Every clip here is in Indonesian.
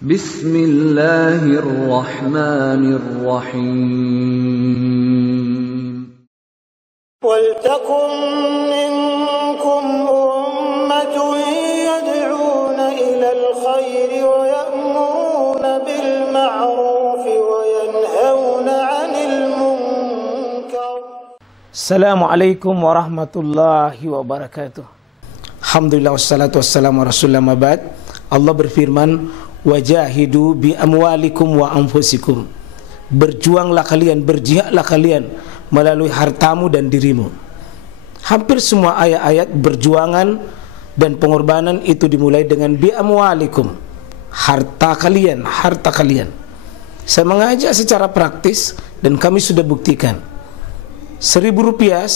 Bismillahirrahmanirrahim. Waltakum minkum ummatun yad'una ilal khairi wa ya'muruna bil ma'ruf wa yanhauna 'anil munkar. Assalamualaikum warahmatullahi wabarakatuh. Alhamdulillah wassalatu wassalamu ala rasulillah mabad. Allah berfirman, wajahidu bi amwalikum wa anfusikum. Berjuanglah kalian, berjihadlah kalian melalui hartamu dan dirimu. Hampir semua ayat-ayat berjuangan dan pengorbanan itu dimulai dengan bi amwalikum, harta kalian, harta kalian. Saya mengajak secara praktis dan kami sudah buktikan. Rp1.000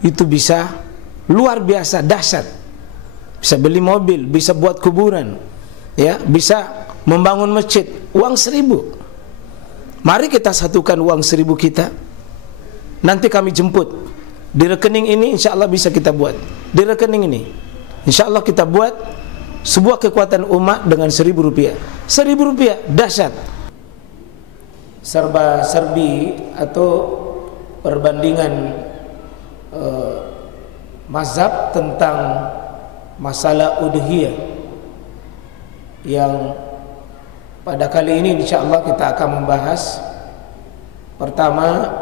itu bisa luar biasa dahsyat. Bisa beli mobil, bisa buat kuburan, ya, bisa membangun masjid. Uang 1.000. Mari kita satukan uang 1.000 kita. Nanti kami jemput di rekening ini, insya Allah bisa kita buat. Di rekening ini, insya Allah kita buat sebuah kekuatan umat dengan Rp1.000. Rp1.000 dahsyat. Serba-serbi atau perbandingan mazhab tentang masalah udhiyah yang pada kali ini insyaallah kita akan membahas. Pertama,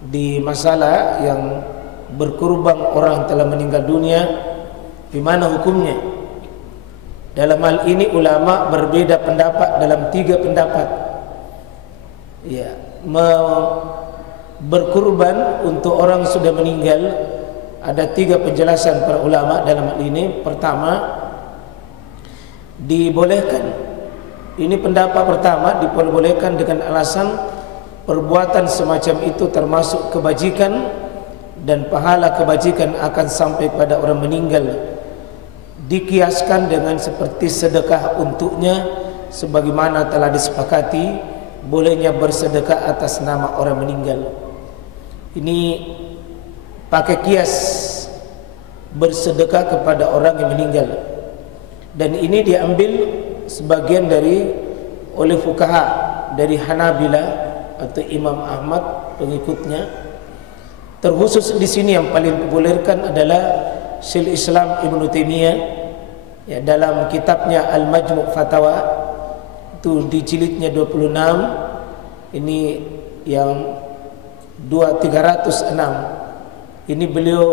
di masalah yang berkurban orang telah meninggal dunia, di mana hukumnya. Dalam hal ini ulama berbeda pendapat dalam 3 pendapat. Ya, berkurban untuk orang sudah meninggal ada 3 penjelasan para ulama dalam hal ini. Pertama, dibolehkan. Ini pendapat pertama, diperbolehkan dengan alasan perbuatan semacam itu termasuk kebajikan dan pahala kebajikan akan sampai pada orang meninggal. Dikiaskan dengan seperti sedekah untuknya, sebagaimana telah disepakati bolehnya bersedekah atas nama orang meninggal. Ini pakai kias bersedekah kepada orang yang meninggal, dan ini diambil sebagian dari oleh fuqaha dari Hanabilah atau Imam Ahmad pengikutnya. Terkhusus di sini yang paling populerkan adalah Syaikhul Islam Ibnu Taimiyah, ya, dalam kitabnya Al-Majmu' Fatawa itu di jilidnya 26, ini yang 306. Ini beliau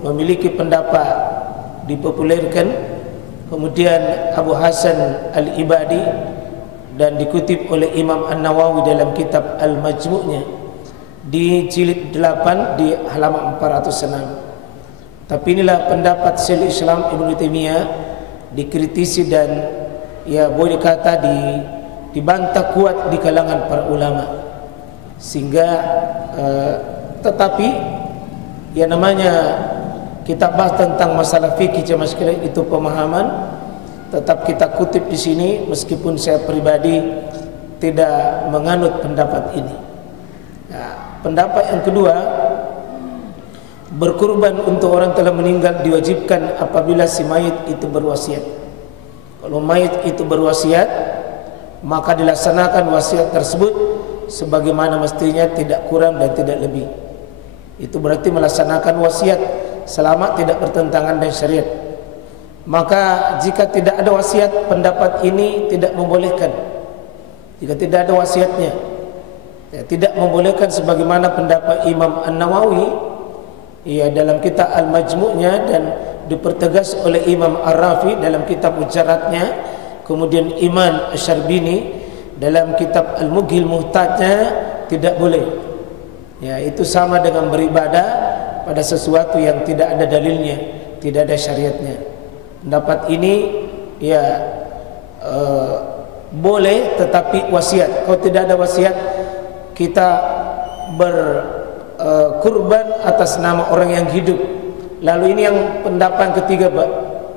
memiliki pendapat dipopulerkan. Kemudian Abu Hasan Al-Ibadi, dan dikutip oleh Imam An-Nawawi dalam kitab Al-Majmu'-nya di jilid 8 di halaman 406. Tapi inilah pendapat Syaikhul Islam Ibnu Taimiyah, dikritisi dan ya boleh kata dibantah kuat di kalangan para ulama. Sehingga tetapi ya namanya kita bahas tentang masalah fikih jemaah sekalian, itu pemahaman. Tetap kita kutip di sini meskipun saya pribadi tidak menganut pendapat ini. Nah, pendapat yang kedua, berkurban untuk orang telah meninggal diwajibkan apabila si mayit itu berwasiat. Kalau mayit itu berwasiat, maka dilaksanakan wasiat tersebut sebagaimana mestinya, tidak kurang dan tidak lebih. Itu berarti melaksanakan wasiat selama tidak bertentangan dengan syariat. Maka jika tidak ada wasiat, pendapat ini tidak membolehkan. Jika tidak ada wasiatnya, ya, tidak membolehkan sebagaimana pendapat Imam An-Nawawi, ya, dalam kitab Al-Majmu'-nya, dan dipertegas oleh Imam Ar-Rafi dalam kitab Mujarradnya. Kemudian Iman Asy-Syarbini dalam kitab Al-Mughil Muhtajnya, tidak boleh. Ya, itu sama dengan beribadah pada sesuatu yang tidak ada dalilnya, tidak ada syariatnya. Pendapat ini ya boleh, tetapi wasiat. Kalau tidak ada wasiat, kita berkurban atas nama orang yang hidup. Lalu ini yang pendapat ketiga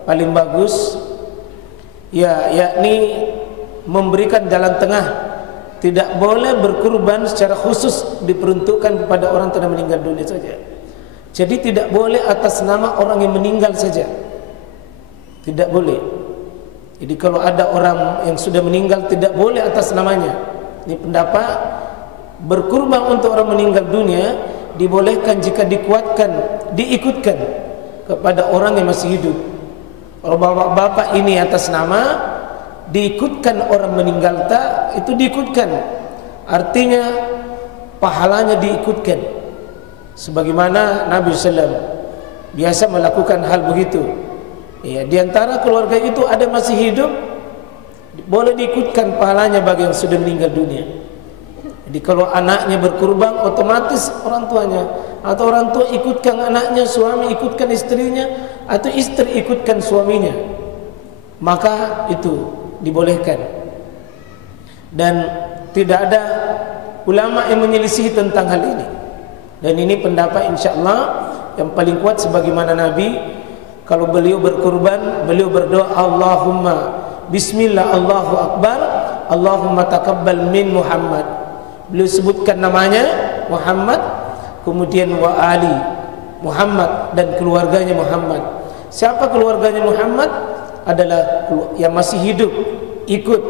paling bagus, ya, yakni memberikan jalan tengah. Tidak boleh berkurban secara khusus diperuntukkan kepada orang telah meninggal dunia saja. Jadi tidak boleh atas nama orang yang meninggal saja. Tidak boleh. Jadi kalau ada orang yang sudah meninggal tidak boleh atas namanya. Ini pendapat berkurban untuk orang meninggal dunia dibolehkan jika diikutkan kepada orang yang masih hidup. Kalau bapak-bapak ini atas nama diikutkan orang meninggal itu diikutkan, artinya pahalanya diikutkan. Sebagaimana Nabi SAW biasa melakukan hal begitu. Ya, di antara keluarga itu ada masih hidup, boleh diikutkan pahalanya bagi yang sudah meninggal dunia. Jadi kalau anaknya berkurban, otomatis orang tuanya, atau orang tua ikutkan anaknya, suami ikutkan istrinya, atau istri ikutkan suaminya, maka itu dibolehkan. Dan tidak ada ulama yang menyelisih tentang hal ini. Dan ini pendapat insyaallah yang paling kuat, sebagaimana Nabi kalau beliau berkurban, beliau berdoa Allahumma bismillah Allahu akbar, Allahumma taqabbal min Muhammad. Beliau sebutkan namanya Muhammad, kemudian wa ali Muhammad, dan keluarganya Muhammad. Siapa keluarganya Muhammad? Adalah yang masih hidup ikut,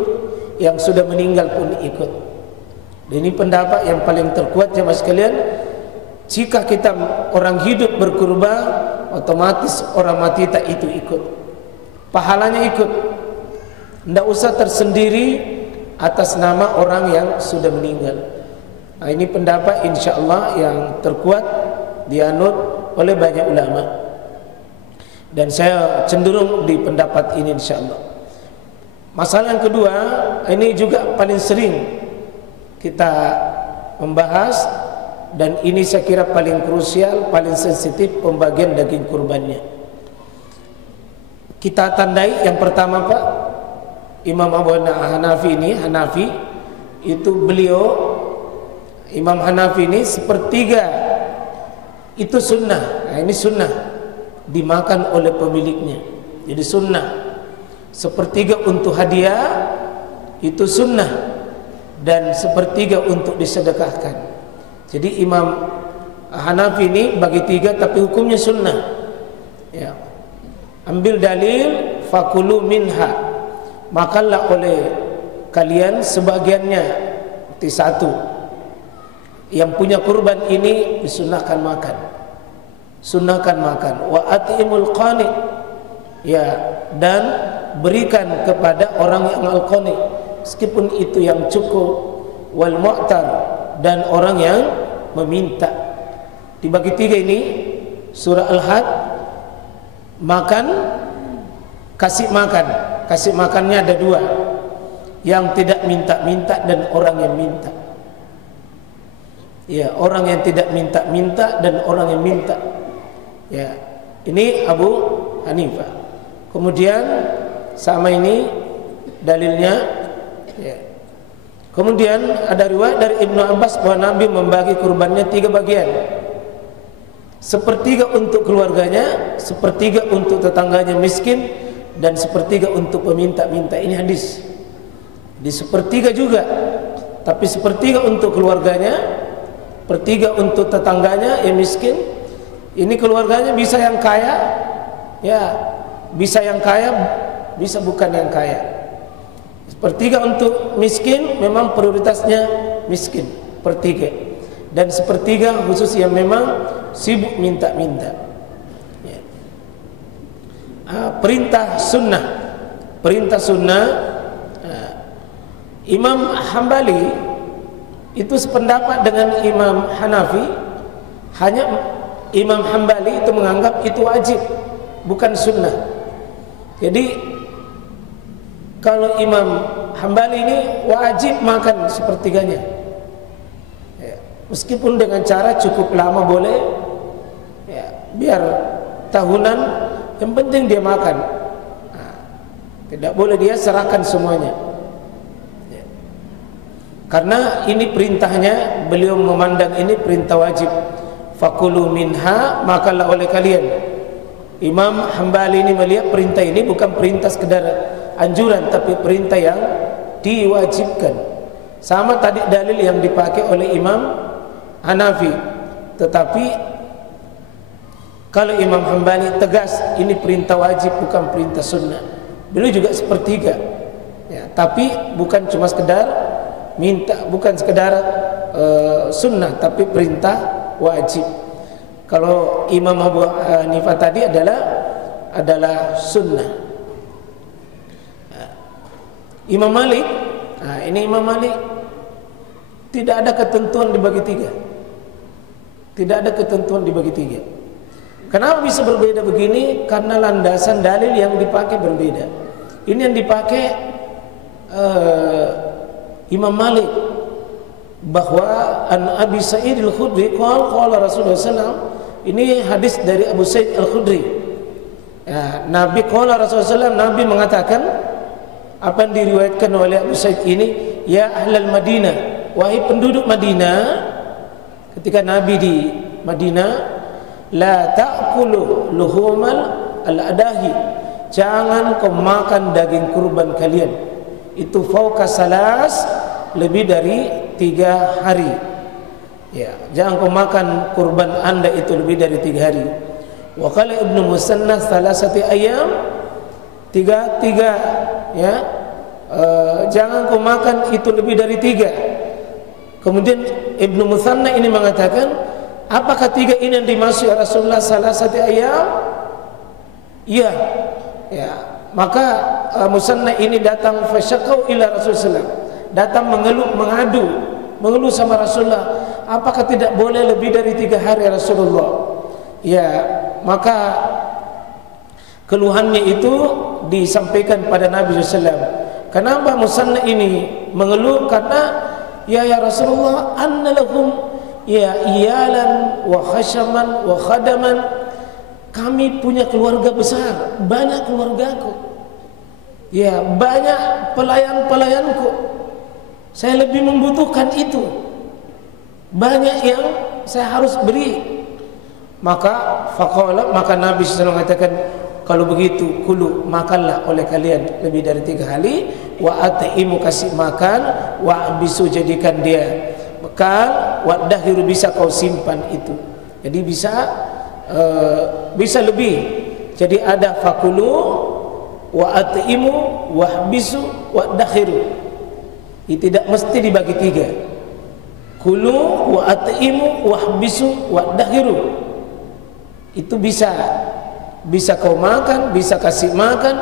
yang sudah meninggal pun ikut. Dan ini pendapat yang paling terkuat jemaah sekalian. Jika kita orang hidup berkurban, otomatis orang mati tak itu ikut, pahalanya ikut. Tidak usah tersendiri atas nama orang yang sudah meninggal. Nah, ini pendapat insyaallah yang terkuat dianut oleh banyak ulama, dan saya cenderung di pendapat ini insyaallah. Masalah yang kedua, ini juga paling sering kita membahas, dan ini saya kira paling krusial, paling sensitif, pembagian daging kurbannya. Kita tandai yang pertama Pak, Imam Abu Hanafi itu beliau, Imam Hanafi ini sepertiga itu sunnah. Nah, ini sunnah dimakan oleh pemiliknya, jadi sunnah. Sepertiga untuk hadiah itu sunnah, dan sepertiga untuk disedekahkan. Jadi Imam Hanafi ini bagi tiga, tapi hukumnya sunnah. Ya. Ambil dalil fakulu minha, makanlah oleh kalian sebagiannya. Seperti satu, yang punya kurban ini disunahkan makan, sunahkan makan. Wa atimul qani, ya, dan berikan kepada orang yang al-qani, meskipun itu yang cukup. Wal mu'tar, dan orang yang meminta. Dibagi tiga ini, surah Al-Had, makan, kasih makan. Kasih makannya ada dua, yang tidak minta-minta dan orang yang minta. Ya, orang yang tidak minta-minta dan orang yang minta. Ya, ini Abu Hanifah. Kemudian sama ini dalilnya. Ya. Kemudian ada riwayat dari Ibnu Abbas bahwa Nabi membagi kurbannya tiga bagian. Sepertiga untuk keluarganya, sepertiga untuk tetangganya miskin, dan sepertiga untuk peminta-minta. Ini hadis. Di sepertiga juga, tapi sepertiga untuk keluarganya, sepertiga untuk tetangganya yang miskin. Ini keluarganya bisa yang kaya, ya, bisa yang kaya, bisa bukan yang kaya. Sepertiga untuk miskin, memang prioritasnya miskin, sepertiga. Dan sepertiga khusus yang memang sibuk minta-minta. Ya. Perintah sunnah, perintah sunnah. Imam Hambali itu sependapat dengan Imam Hanafi. Hanya Imam Hambali itu menganggap itu wajib, bukan sunnah. Jadi kalau Imam Hambali ini wajib makan sepertiganya, ya, meskipun dengan cara cukup lama boleh, ya, biar tahunan, yang penting dia makan. Nah, tidak boleh dia serahkan semuanya, ya. Karena ini perintahnya, beliau memandang ini perintah wajib. Fakulu minha, makanlah oleh kalian. Imam Hambali ini melihat perintah ini bukan perintah sekedar anjuran, tapi perintah yang diwajibkan. Sama tadi dalil yang dipakai oleh Imam Hanafi. Tetapi kalau Imam Hambali tegas, ini perintah wajib bukan perintah sunnah. beliau juga sepertiga. Ya, tapi bukan cuma sekedar minta, bukan sekedar sunnah, tapi perintah wajib. Kalau Imam Abu Hanifah tadi adalah sunnah. Imam Malik, nah ini Imam Malik tidak ada ketentuan dibagi tiga. Tidak ada ketentuan dibagi tiga. Kenapa bisa berbeda begini? Karena landasan dalil yang dipakai berbeda. Ini yang dipakai Imam Malik, bahwa an Abi Sa'id Al-Khudri qala Rasulullah SAW. Ini hadis dari Abu Sa'id Al-Khudri. Ya, Nabi qala Rasulullah SAW, Nabi mengatakan apa yang diriwayatkan oleh Abu Sa'id ini, ya ahlal Madinah, wahai penduduk Madinah, ketika Nabi di Madinah, la ta'kulu luhumal al-adahi, jangan kau makan daging kurban kalian itu fauqa salas, lebih dari 3 hari. Ya, jangan kau makan kurban anda itu lebih dari 3 hari. Wa qala Ibnu Musanna salasati ayam, 3 ya. Jangan kau makan itu lebih dari 3. Kemudian Ibnu Musanna ini mengatakan, apakah 3 ini yang dimaksud Rasulullah salasati ayam? Iya. Ya, maka Musanna ini datang fasyaqau ila Rasulullah, datang mengeluh sama Rasulullah, apakah tidak boleh lebih dari 3 hari Rasulullah? Ya, maka keluhannya itu disampaikan pada Nabi SAW. Kenapa Musanna ini mengeluh? Karena ya Rasulullah, anna lahum ya iyalan wa khashaman wa khadaman, kami punya keluarga besar, banyak keluargaku, ya banyak pelayan-pelayanku, saya lebih membutuhkan itu, banyak yang saya harus beri. Maka Nabi SAW mengatakan, kalau begitu kulu, makanlah oleh kalian lebih dari 3 hari, wa at'imu, kasih makan, wa bisu, jadikan dia bekal, wa dahiru, bisa kau simpan itu. Jadi bisa lebih. Jadi ada fakulu, wa at'imu, wa bisu, wa dahiru. Ini tidak mesti dibagi 3. Kulu, wa at'imu, wa bisu, wa dahiru. Itu bisa kau makan, bisa kasih makan,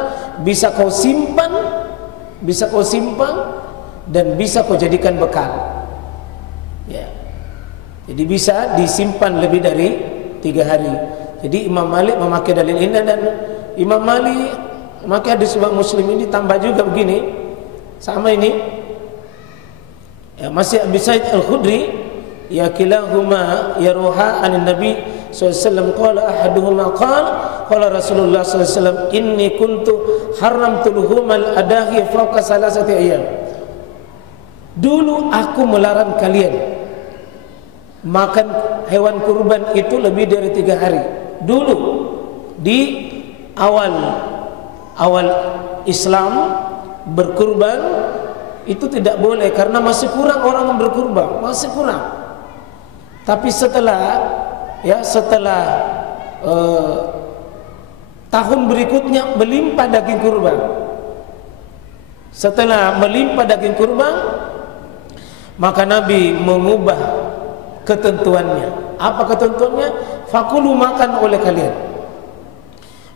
bisa kau simpan, dan bisa kau jadikan bekal. Ya. Jadi bisa disimpan lebih dari 3 hari. Jadi Imam Malik memakai dalil ini, dan Imam Malik memakai hadis Muslim ini tambah juga begini, sama ini. Ya, masih Abi Sa'id Al-Khudri, ya kilahuma yaruha anin Nabi SAW qala ahaduhuma qala Rasulullah SAW, inni kuntu haramtu luhumal adahi fawqa salasati ayyam. Dulu aku melarang kalian makan hewan kurban itu lebih dari 3 hari. Dulu di awal Islam berkurban itu tidak boleh, karena masih kurang orang yang berkurban, masih kurang. Tapi setelah tahun berikutnya melimpah daging kurban. Setelah melimpah daging kurban, maka Nabi mengubah ketentuannya. Apa ketentuannya? Fakulu, makan oleh kalian.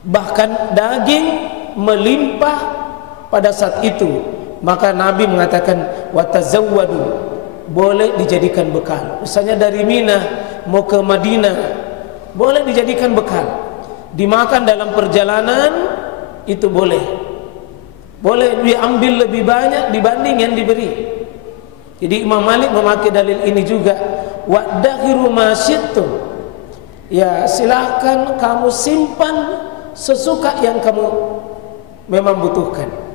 Bahkan daging melimpah pada saat itu. Maka Nabi mengatakan, watazawwadu, boleh dijadikan bekal. Misalnya dari Mina mau ke Madinah, boleh dijadikan bekal, dimakan dalam perjalanan, itu boleh diambil lebih banyak dibanding yang diberi. Jadi Imam Malik memakai dalil ini juga, wadakhiru masyittum, ya silahkan kamu simpan sesuka yang kamu memang butuhkan.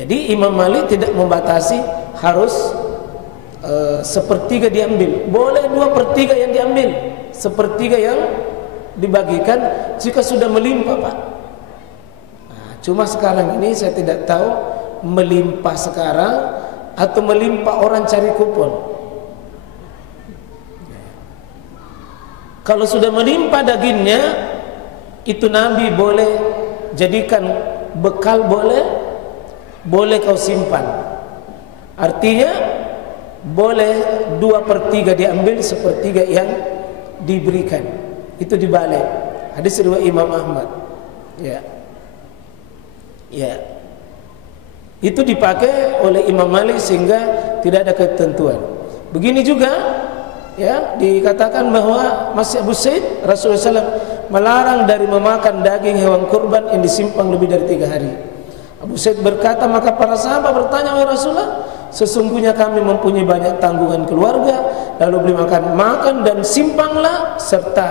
Jadi Imam Malik tidak membatasi harus 1/3 diambil, boleh 2/3 yang diambil, 1/3 yang dibagikan jika sudah melimpah, Pak. Nah, cuma sekarang ini saya tidak tahu melimpah sekarang atau melimpah orang cari kupon. Kalau sudah melimpah dagingnya, itu Nabi boleh jadikan bekal boleh kau simpan. Artinya boleh 2/3 diambil, 1/3 yang diberikan. Itu dibalik. Hadis riwayat Imam Ahmad. Ya. Itu dipakai oleh Imam Malik sehingga tidak ada ketentuan. Begini juga ya, dikatakan bahwa masih Abu Sa'id Rasulullah SAW melarang dari memakan daging hewan kurban yang disimpan lebih dari 3 hari. Abu Sa'id berkata, maka para sahabat bertanya, wahai Rasulullah, sesungguhnya kami mempunyai banyak tanggungan keluarga, lalu beli makan dan simpanlah serta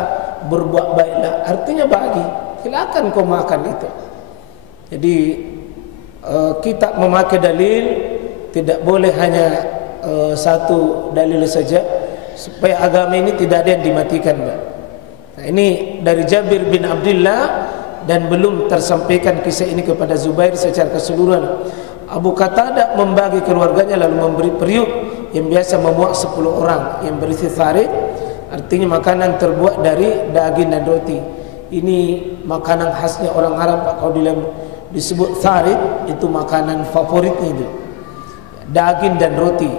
berbuat baiklah. Artinya bagi, silakan kau makan itu. Jadi kita memakai dalil tidak boleh hanya satu dalil saja, supaya agama ini tidak ada yang dimatikan, Mbak. Nah, ini dari Jabir bin Abdullah, dan belum tersampaikan kisah ini kepada Zubair secara keseluruhan. Abu Qatadah membagi keluarganya lalu memberi periuk yang biasa memuat 10 orang yang berisi tharid, artinya makanan terbuat dari daging dan roti. Ini makanan khasnya orang Arab, Pak. Kalau disebut tharid, itu makanan favoritnya itu, daging dan roti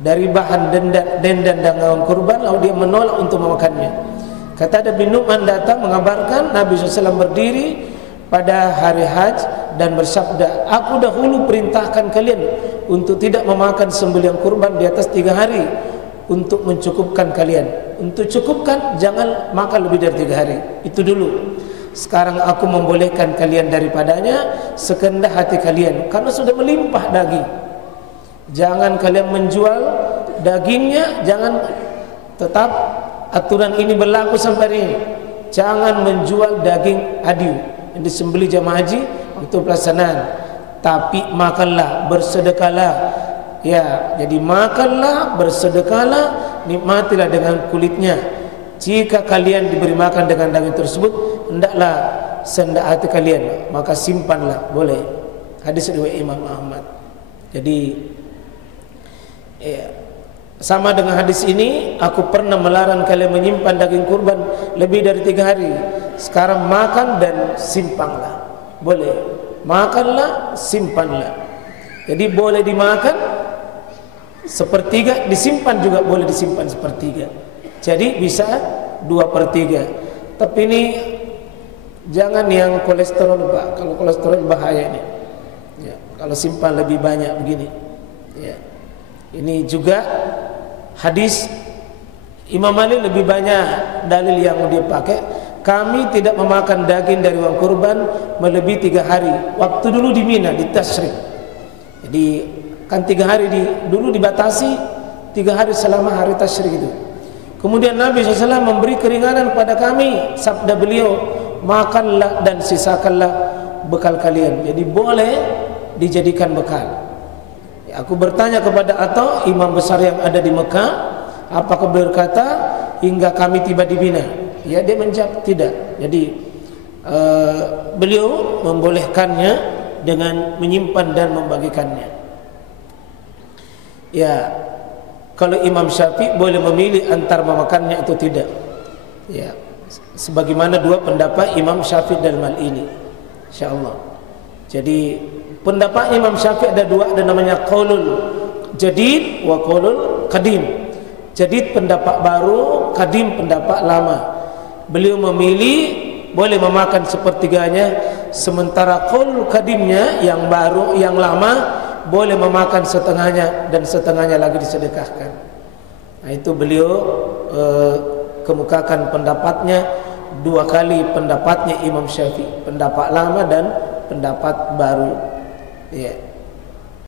dari bahan dendam dan hewan kurban. Lalu dia menolak untuk memakannya. Qatadah bin Nu'man datang mengabarkan Nabi SAW berdiri pada hari Hajj dan bersabda, aku dahulu perintahkan kalian untuk tidak memakan sembelihan kurban di atas 3 hari untuk mencukupkan kalian. Untuk cukupkan, jangan makan lebih dari 3 hari. Itu dulu. Sekarang aku membolehkan kalian daripadanya sekehendak hati kalian, karena sudah melimpah daging. Jangan kalian menjual dagingnya, jangan. Tetap aturan ini berlaku sampai hari ini. Jangan menjual daging adiu yang disembelih jamaah haji waktu pelaksanaan. Tapi makanlah, bersedekahlah. Ya, jadi makanlah, bersedekahlah, nikmatilah dengan kulitnya. Jika kalian diberi makan dengan daging tersebut, hendaklah sehendak hati kalian, maka simpanlah, boleh. Hadis riwayat Imam Ahmad. Jadi ya, sama dengan hadis ini, aku pernah melarang kalian menyimpan daging kurban lebih dari 3 hari. Sekarang makan dan simpanlah, boleh. Makanlah, simpanlah. Jadi boleh dimakan 1/3, disimpan juga boleh disimpan 1/3. Jadi bisa 2/3. Tapi ini jangan yang kolesterol, Pak. Kalau kolesterol bahaya ini. Ya, kalau simpan lebih banyak begini. Ya. Ini juga hadis Imam Malik lebih banyak dalil yang dia pakai. Kami tidak memakan daging dari hewan kurban melebihi 3 hari. Waktu dulu di Mina, di Tasyrik. Jadi kan 3 hari dulu dibatasi 3 hari selama hari Tasyrik itu. Kemudian Nabi SAW memberi keringanan kepada kami. Sabda beliau, makanlah dan sisakanlah bekal kalian. Jadi boleh dijadikan bekal. Aku bertanya kepada Atha, imam besar yang ada di Mekah, apakah beliau berkata hingga kami tiba di Mina? Ya, dia menjawab tidak. Jadi beliau membolehkannya dengan menyimpan dan membagikannya. Ya, kalau Imam Syafi'i boleh memilih antara memakannya atau tidak. Ya, sebagaimana 2 pendapat Imam Syafi'i dalam hal ini, insyaallah. Jadi pendapat Imam Syafi'i ada 2, ada namanya qaulul jadid wa qaulul qadim. Jadid pendapat baru, qadim pendapat lama. Beliau memilih boleh memakan 1/3-nya, sementara qaulul qadimnya yang baru, yang lama boleh memakan setengahnya dan setengahnya lagi disedekahkan. Nah, itu beliau kemukakan pendapatnya 2 kali, pendapatnya Imam Syafi'i, pendapat lama dan pendapat baru. Ya.